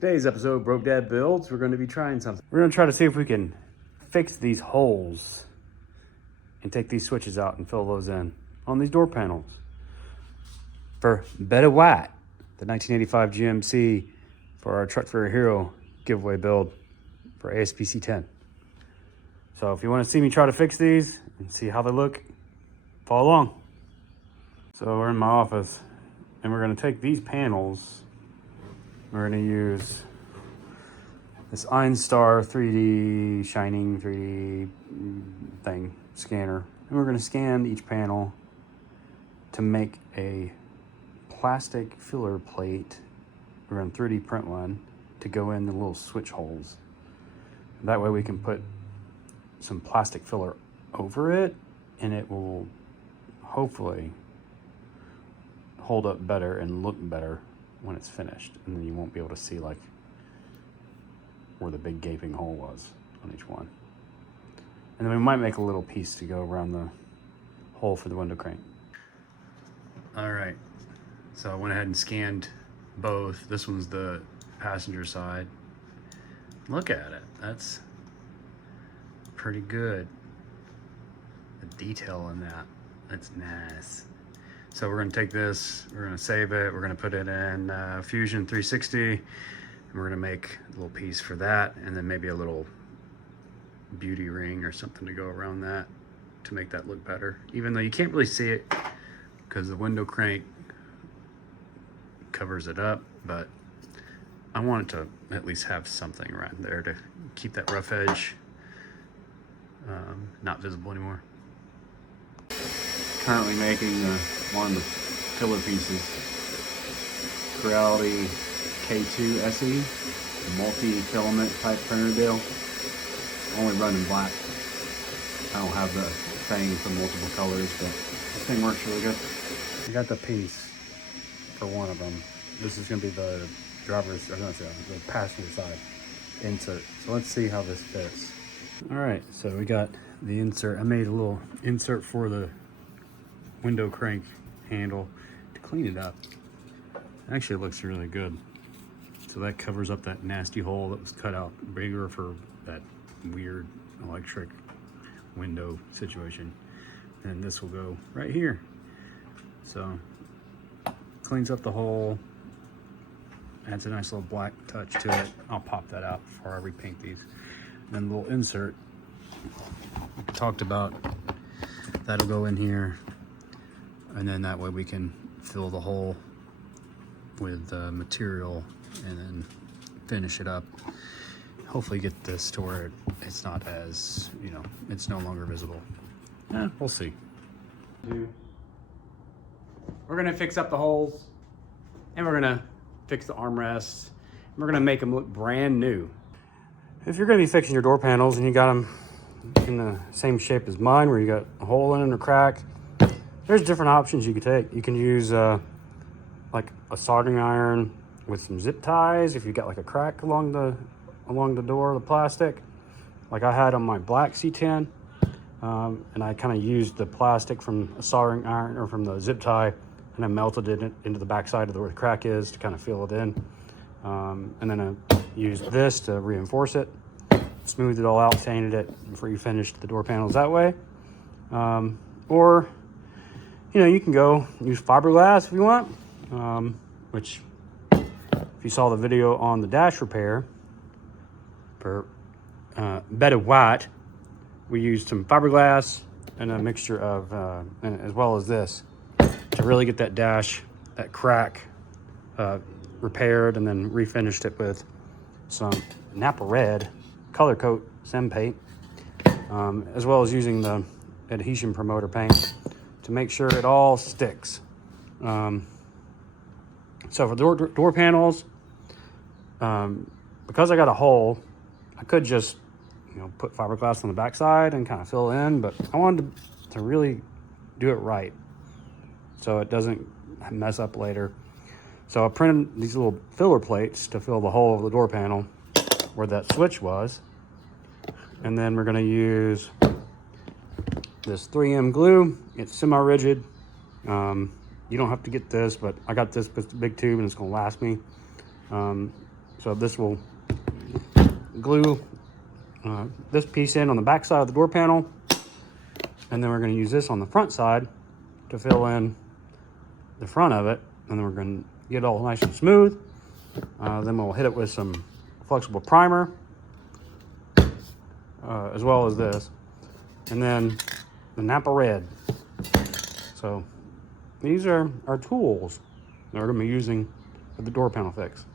Today's episode, Broke Dad Builds, we're going to be trying something. We're going to try to see if we can fix these holes and take these switches out and fill those in on these door panels for Beddy Wyte, the 1985 GMC for our Truck for a Hero giveaway build for ASPC 10. So if you want to see me try to fix these and see how they look, follow along. So we're in my office and we're going to take these panels. We're going to use this Einstar 3D shining 3D thing scanner, and we're going to scan each panel to make a plastic filler plate. We're going to 3D print one to go in the little switch holes. That way we can put some plastic filler over it, and it will hopefully hold up better and look better when it's finished, and then you won't be able to see like where the big gaping hole was on each one. And then we might make a little piece to go around the hole for the window crank. All right, so I went ahead and scanned both. This one's the passenger side. Look at it, that's pretty good. The detail in that's nice. So we're gonna take this, we're gonna save it, we're gonna put it in Fusion 360, and we're gonna make a little piece for that, and then maybe a little beauty ring or something to go around that to make that look better. Even though you can't really see it because the window crank covers it up, but I want it to at least have something right there to keep that rough edge not visible anymore. Currently making one of the filler pieces, Squarebody K2 SE, multi-filament type printer deal. Only running black. I don't have the thing for multiple colors, but this thing works really good. I got the piece for one of them. This is going to be the driver's, or not the passenger side insert. So let's see how this fits. All right, so we got the insert. I made a little insert for the window crank handle to clean it up. Actually, it looks really good. So that covers up that nasty hole that was cut out bigger for that weird electric window situation. And this will go right here. So cleans up the hole, adds a nice little black touch to it. I'll pop that out before I repaint these. And then the little insert we talked about, that'll go in here. And then that way we can fill the hole with material and then finish it up. Hopefully get this to where it's not as, it's no longer visible. We'll see. We're gonna fix up the holes, and we're gonna fix the armrests, and we're gonna make them look brand new. If you're gonna be fixing your door panels and you got them in the same shape as mine, where you got a hole in it or a crack, there's different options you could take. You can use like a soldering iron with some zip ties if you got like a crack along the door of the plastic, like I had on my black C10, and I kind of used the plastic from a soldering iron or from the zip tie, and I melted it into the back side of where the crack is to kind of fill it in, and then I used this to reinforce it, smoothed it all out, sanded it before you finished the door panels that way. Or you can go use fiberglass if you want, which if you saw the video on the dash repair for Beddy Wyte, we used some fiberglass and a mixture of, and as well as this, to really get that dash, that crack repaired, and then refinished it with some Napa Red color coat sim paint, as well as using the adhesion promoter paint to make sure it all sticks. So for door panels, because I got a hole, I could just put fiberglass on the backside and kind of fill in, but I wanted to really do it right so it doesn't mess up later. So I printed these little filler plates to fill the hole of the door panel where that switch was, and then we're going to use this 3M glue. It's semi-rigid. You don't have to get this, but I got this big tube and it's going to last me. So this will glue this piece in on the back side of the door panel, and then we're going to use this on the front side to fill in the front of it, and then we're going to get it all nice and smooth. Then we'll hit it with some flexible primer, as well as this, and then the Napa Red. So these are our tools that we're going to be using for the door panel fix.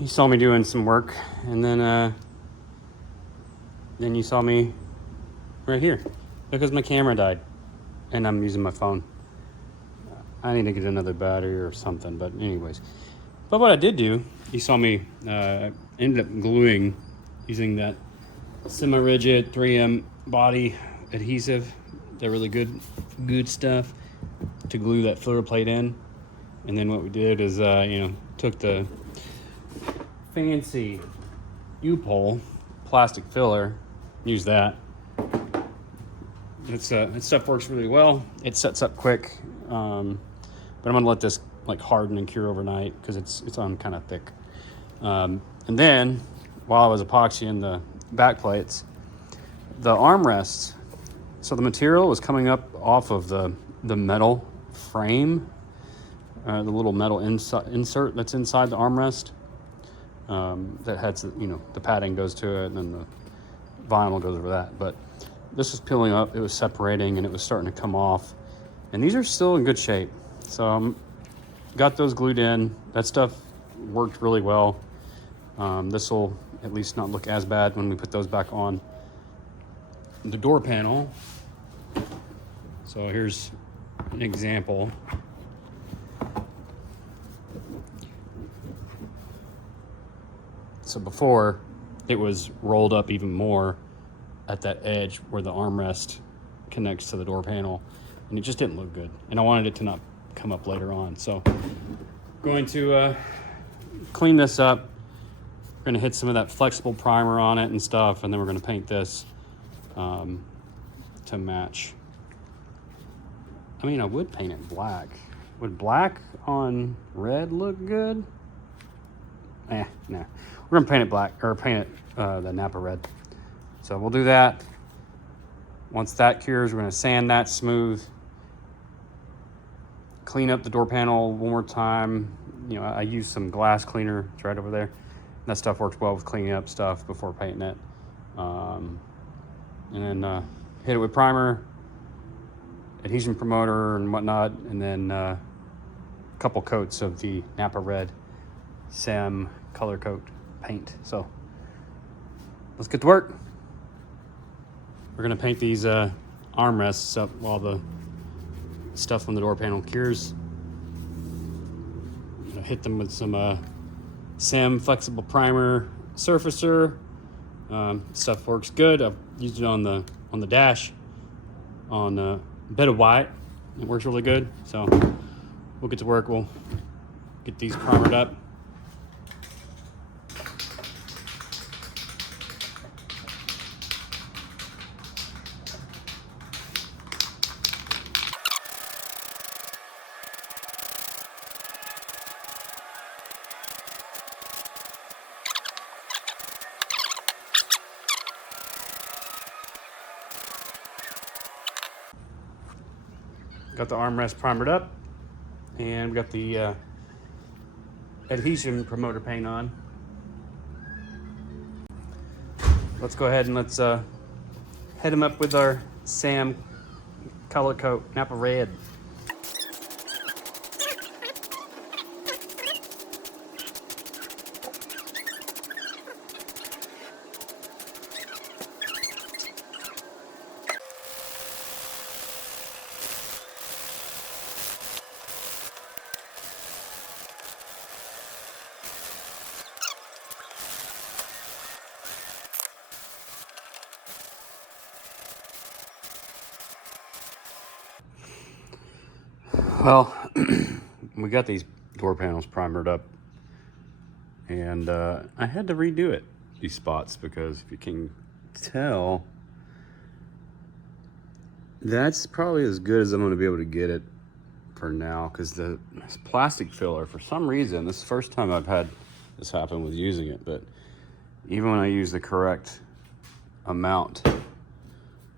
You saw me doing some work, and then you saw me right here because my camera died and I'm using my phone. I need to get another battery or something, but anyways. But what I did do, you saw me ended up gluing using that semi-rigid 3M body adhesive, that really good stuff, to glue that filler plate in. And then what we did is took the fancy U-pole plastic filler, use that. That stuff works really well. It sets up quick, but I'm gonna let this like harden and cure overnight because it's on kind of thick. And then while I was epoxying the back plates, the armrests, so the material was coming up off of the metal frame, the little metal insert that's inside the armrest. That has, the padding goes to it, and then the vinyl goes over that. But this was peeling up, it was separating, and it was starting to come off. And these are still in good shape. So got those glued in. That stuff worked really well. This will at least not look as bad when we put those back on the door panel. So here's an example. So before, it was rolled up even more at that edge where the armrest connects to the door panel, and it just didn't look good. And I wanted it to not come up later on. So going to clean this up. We're going to hit some of that flexible primer on it and stuff, and then we're going to paint this to match. I mean, I would paint it black. Would black on red look good? Nah. We're gonna paint it black, or paint it the Napa Red. So we'll do that. Once that cures, we're gonna sand that smooth. Clean up the door panel one more time. I use some glass cleaner. It's right over there. That stuff works well with cleaning up stuff before painting it. And then hit it with primer, adhesion promoter and whatnot, and then a couple coats of the Napa Red Sam color coat paint. So let's get to work. We're gonna paint these armrests up while the stuff on the door panel cures. I'm gonna hit them with some Sam flexible primer surfacer. Stuff works good. I've used it on the dash on Beddy Wyte. It works really good. So we'll get to work. We'll get these primered up. Got the armrest primered up, and we got the adhesion promoter paint on. Let's go ahead and let's head them up with our Sam color coat Napa Red. Well, we got these door panels primered up, and I had to redo it, these spots, because if you can tell, that's probably as good as I'm going to be able to get it for now, because the plastic filler, for some reason, this is the first time I've had this happen with using it, but even when I use the correct amount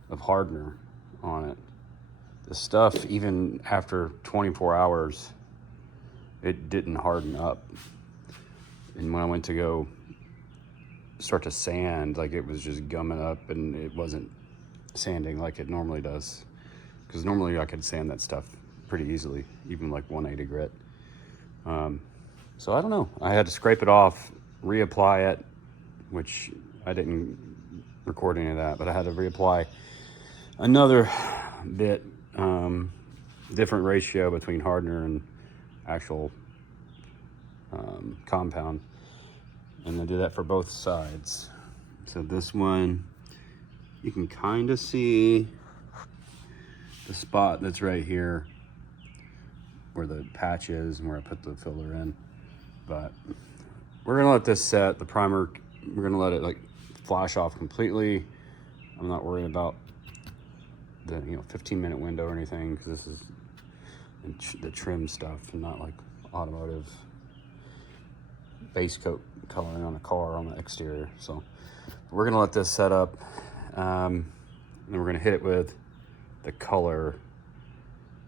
of hardener on it, the stuff, even after 24 hours, it didn't harden up. And when I went to go start to sand, like, it was just gumming up, and it wasn't sanding like it normally does. Because normally I could sand that stuff pretty easily, even like 180 grit. So I don't know. I had to scrape it off, reapply it, which I didn't record any of that, but I had to reapply another bit, different ratio between hardener and actual compound, and I did that for both sides. So this one, you can kind of see the spot that's right here where the patch is and where I put the filler in, but we're gonna let this set. The primer, we're gonna let it like flash off completely. I'm not worried about the 15-minute window or anything, because this is the trim stuff and not like automotive base coat coloring on a car on the exterior. So we're gonna let this set up, and then we're gonna hit it with the color,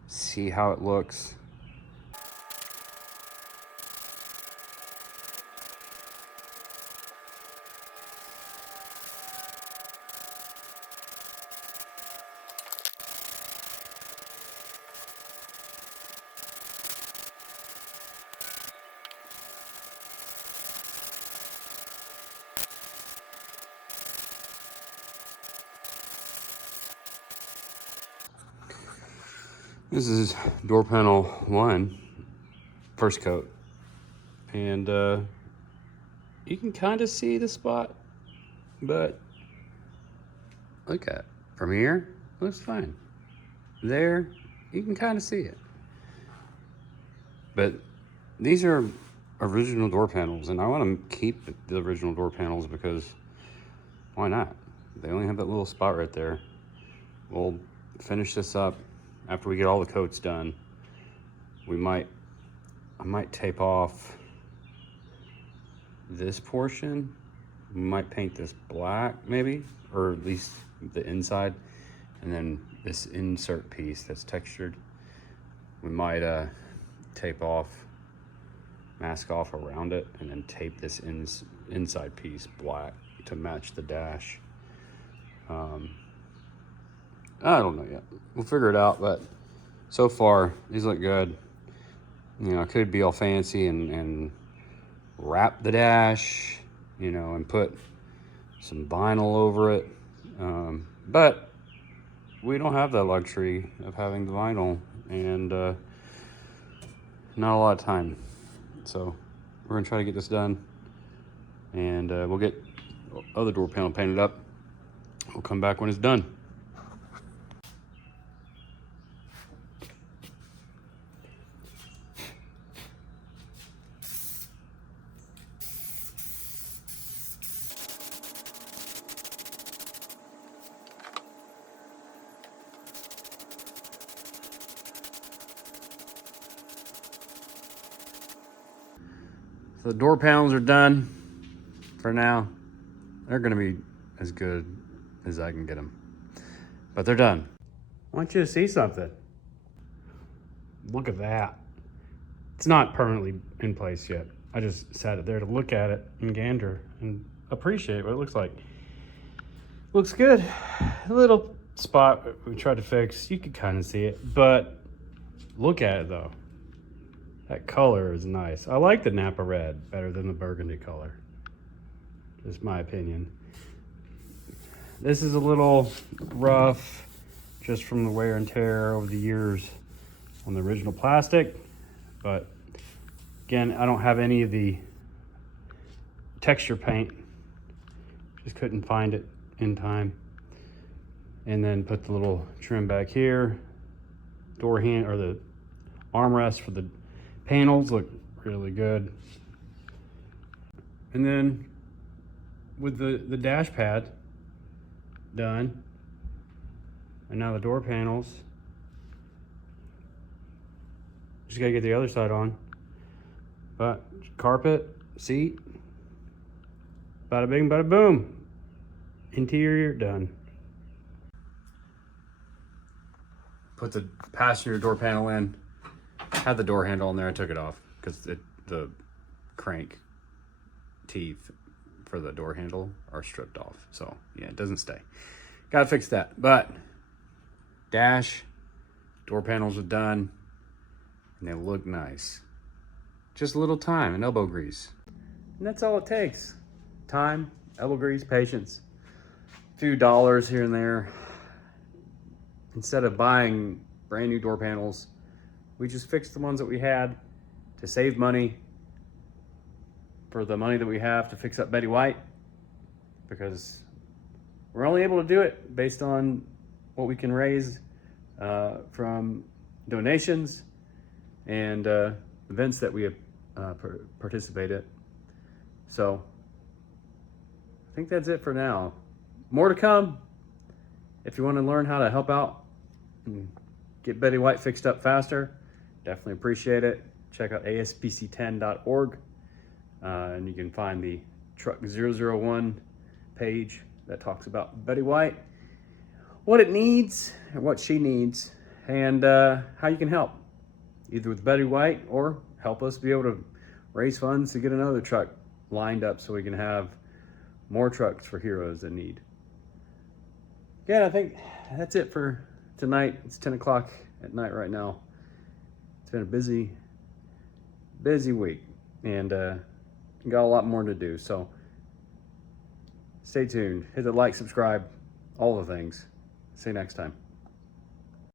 see how it looks. This is door panel 1, first coat, and you can kind of see the spot, but look at it. From here, it looks fine. There, you can kind of see it. But these are original door panels, and I want to keep the original door panels because why not? They only have that little spot right there. We'll finish this up after we get all the coats done. I might tape off this portion. We might paint this black maybe, or at least the inside. And then this insert piece that's textured, we might tape off, mask off around it, and then tape this inside piece black to match the dash. I don't know yet. We'll figure it out, but so far, these look good. I could be all fancy and wrap the dash, and put some vinyl over it. But we don't have that luxury of having the vinyl, and not a lot of time. So we're gonna try to get this done, and we'll get other door panel painted up. We'll come back when it's done. So the door panels are done for now. They're gonna be as good as I can get them, but they're done. I want you to see something. Look at that. It's not permanently in place yet. I just sat it there to look at it and gander and appreciate what it looks like. Looks good. A little spot we tried to fix, you could kind of see it, but look at it though. That color is nice. I like the Napa red better than the burgundy color. Just my opinion. This is a little rough just from the wear and tear over the years on the original plastic, but again, I don't have any of the texture paint. Just couldn't find it in time. And then put the little trim back here, door hand, or the Armrests for the panels look really good. And then with the dash pad done, and now the door panels, just gotta get the other side on. But carpet, seat, bada bing, bada boom. Interior done. Put the passenger door panel in. Had the door handle in there, I took it off because the crank teeth for the door handle are stripped off. So yeah, it doesn't stay. Gotta fix that. But dash, door panels are done, and they look nice. Just a little time and elbow grease. And that's all it takes. Time, elbow grease, patience. A few dollars here and there. Instead of buying brand new door panels, we just fixed the ones that we had to save money for the money that we have to fix up Beddy Wyte, because we're only able to do it based on what we can raise from donations and events that we have participate in. So I think that's it for now. More to come. If you want to learn how to help out and get Beddy Wyte fixed up faster, definitely appreciate it. Check out aspc10.org and you can find the Truck 001 page that talks about Beddy Wyte, what it needs and what she needs, and how you can help, either with Beddy Wyte or help us be able to raise funds to get another truck lined up so we can have more trucks for heroes in need. Again, I think that's it for tonight. It's 10 o'clock at night right now. It's been a busy week, and got a lot more to do. So stay tuned. Hit the like, subscribe, all the things. See you next time.